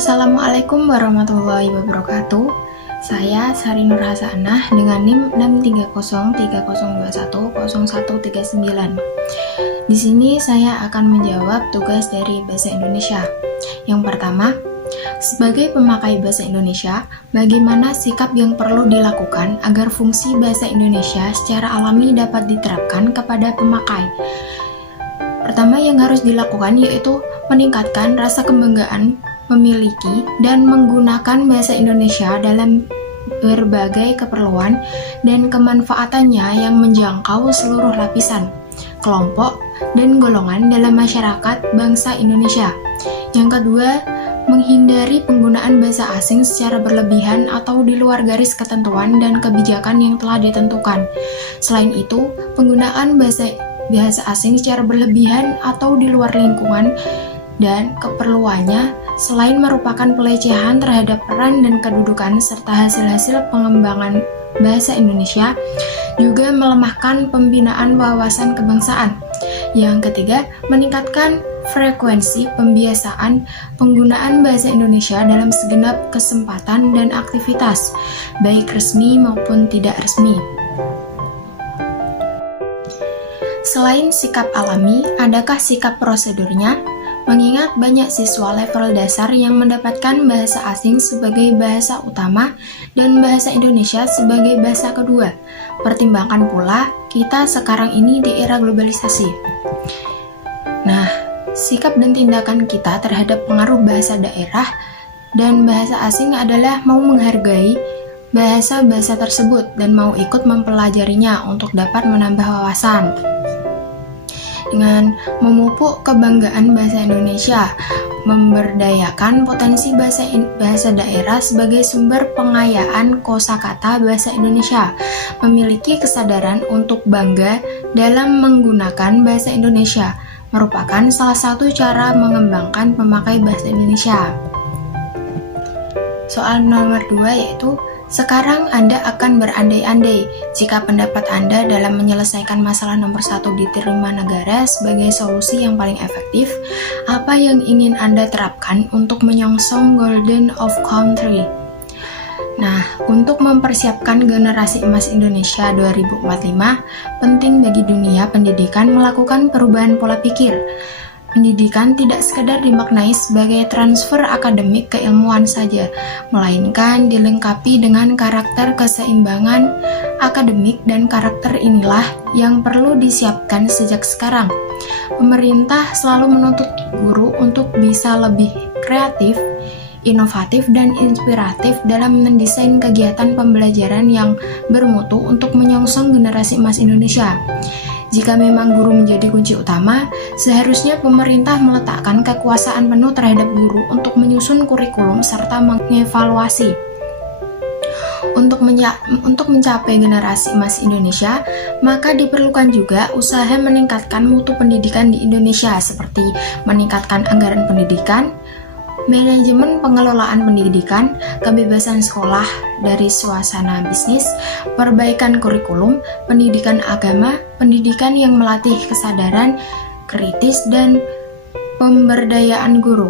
Assalamualaikum warahmatullahi wabarakatuh. Saya Sari Nur Hasanah dengan NIM 63030210139. Di sini saya akan menjawab tugas dari Bahasa Indonesia. Yang pertama, sebagai pemakai bahasa Indonesia, bagaimana sikap yang perlu dilakukan agar fungsi bahasa Indonesia secara alami dapat diterapkan kepada pemakai? Pertama yang harus dilakukan yaitu meningkatkan rasa kebanggaan memiliki dan menggunakan bahasa Indonesia dalam berbagai keperluan dan kemanfaatannya yang menjangkau seluruh lapisan, kelompok, dan golongan dalam masyarakat bangsa Indonesia. Yang kedua, menghindari penggunaan bahasa asing secara berlebihan atau di luar garis ketentuan dan kebijakan yang telah ditentukan. Selain itu, penggunaan bahasa asing secara berlebihan atau di luar lingkungan dan keperluannya selain merupakan pelecehan terhadap peran dan kedudukan serta hasil-hasil pengembangan bahasa Indonesia, juga melemahkan pembinaan wawasan kebangsaan. Yang ketiga, meningkatkan frekuensi pembiasaan penggunaan bahasa Indonesia dalam segenap kesempatan dan aktivitas, baik resmi maupun tidak resmi. Selain sikap alami, adakah sikap prosedurnya? Mengingat banyak siswa level dasar yang mendapatkan bahasa asing sebagai bahasa utama dan bahasa Indonesia sebagai bahasa kedua. Pertimbangkan pula kita sekarang ini di era globalisasi. Nah, sikap dan tindakan kita terhadap pengaruh bahasa daerah dan bahasa asing adalah mau menghargai bahasa-bahasa tersebut dan mau ikut mempelajarinya untuk dapat menambah wawasan. Dengan memupuk kebanggaan bahasa Indonesia, memberdayakan potensi bahasa daerah sebagai sumber pengayaan kosakata bahasa Indonesia, memiliki kesadaran untuk bangga dalam menggunakan bahasa Indonesia, merupakan salah satu cara mengembangkan pemakai bahasa Indonesia. Soal nomor 2 yaitu, sekarang Anda akan berandai-andai jika pendapat Anda dalam menyelesaikan masalah nomor 1 diterima negara sebagai solusi yang paling efektif, apa yang ingin Anda terapkan untuk menyongsong Golden of Country? Nah, untuk mempersiapkan generasi emas Indonesia 2045, penting bagi dunia pendidikan melakukan perubahan pola pikir. Pendidikan tidak sekedar dimaknai sebagai transfer akademik keilmuan saja, melainkan dilengkapi dengan karakter keseimbangan akademik dan karakter inilah yang perlu disiapkan sejak sekarang. Pemerintah selalu menuntut guru untuk bisa lebih kreatif, inovatif, dan inspiratif dalam mendesain kegiatan pembelajaran yang bermutu untuk menyongsong generasi emas Indonesia. Jika memang guru menjadi kunci utama, seharusnya pemerintah meletakkan kekuasaan penuh terhadap guru untuk menyusun kurikulum serta mengevaluasi. Untuk mencapai generasi emas Indonesia, maka diperlukan juga usaha meningkatkan mutu pendidikan di Indonesia seperti meningkatkan anggaran pendidikan, manajemen pengelolaan pendidikan, kebebasan sekolah dari suasana bisnis, perbaikan kurikulum, pendidikan agama, pendidikan yang melatih kesadaran kritis, dan pemberdayaan guru.